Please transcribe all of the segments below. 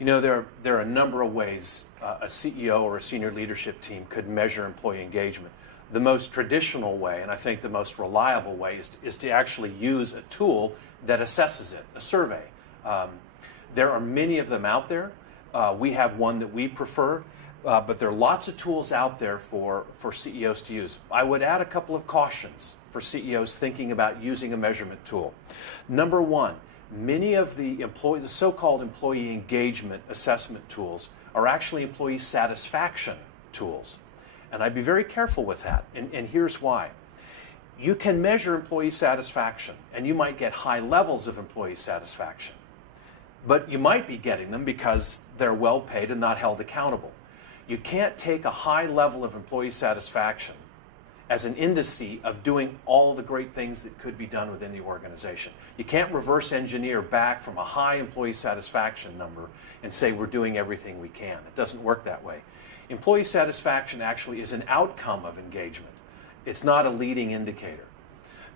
There are a number of ways a CEO or a senior leadership team could measure employee engagement. The most traditional way, and I think the most reliable way, is to actually use a tool that assesses it, a survey. There are many of them out there. We have one that we prefer, but there are lots of tools out there for CEOs to use. I would add a couple of cautions for CEOs thinking about using a measurement tool. Number one, many of the so-called employee engagement assessment tools are actually employee satisfaction tools. And I'd be very careful with that, and here's why. You can measure employee satisfaction, and you might get high levels of employee satisfaction. But you might be getting them because they're well paid and not held accountable. You can't take a high level of employee satisfaction as an indice of doing all the great things that could be done within the organization. You can't reverse engineer back from a high employee satisfaction number and say we're doing everything we can. It doesn't work that way. Employee satisfaction actually is an outcome of engagement. It's not a leading indicator.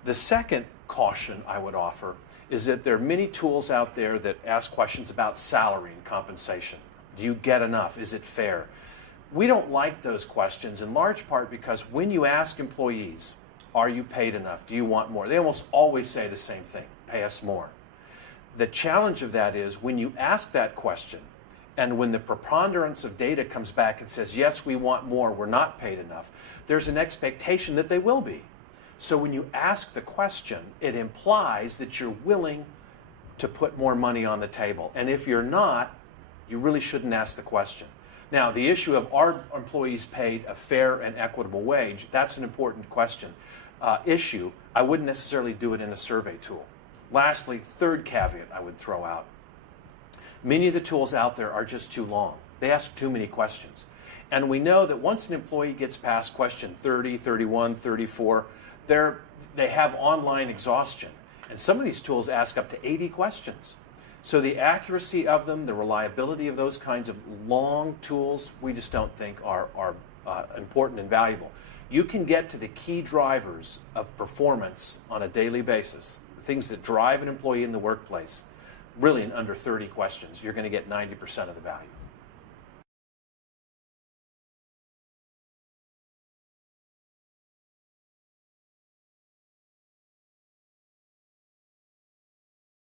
The second caution I would offer is that there are many tools out there that ask questions about salary and compensation. Do you get enough? Is it fair? We don't like those questions in large part because when you ask employees, are you paid enough? Do you want more? They almost always say the same thing, pay us more. The challenge of that is when you ask that question and when the preponderance of data comes back and says, yes, we want more, we're not paid enough, there's an expectation that they will be. So when you ask the question, it implies that you're willing to put more money on the table. And if you're not, you really shouldn't ask the question. Now, the issue of are employees paid a fair and equitable wage, that's an important issue. I wouldn't necessarily do it in a survey tool. Lastly, third caveat I would throw out. Many of the tools out there are just too long. They ask too many questions. And we know that once an employee gets past question 30, 31, 34, they have online exhaustion. And some of these tools ask up to 80 questions. So the accuracy of them, the reliability of those kinds of long tools, we just don't think are important and valuable. You can get to the key drivers of performance on a daily basis, the things that drive an employee in the workplace, really in under 30 questions. You're going to get 90% of the value.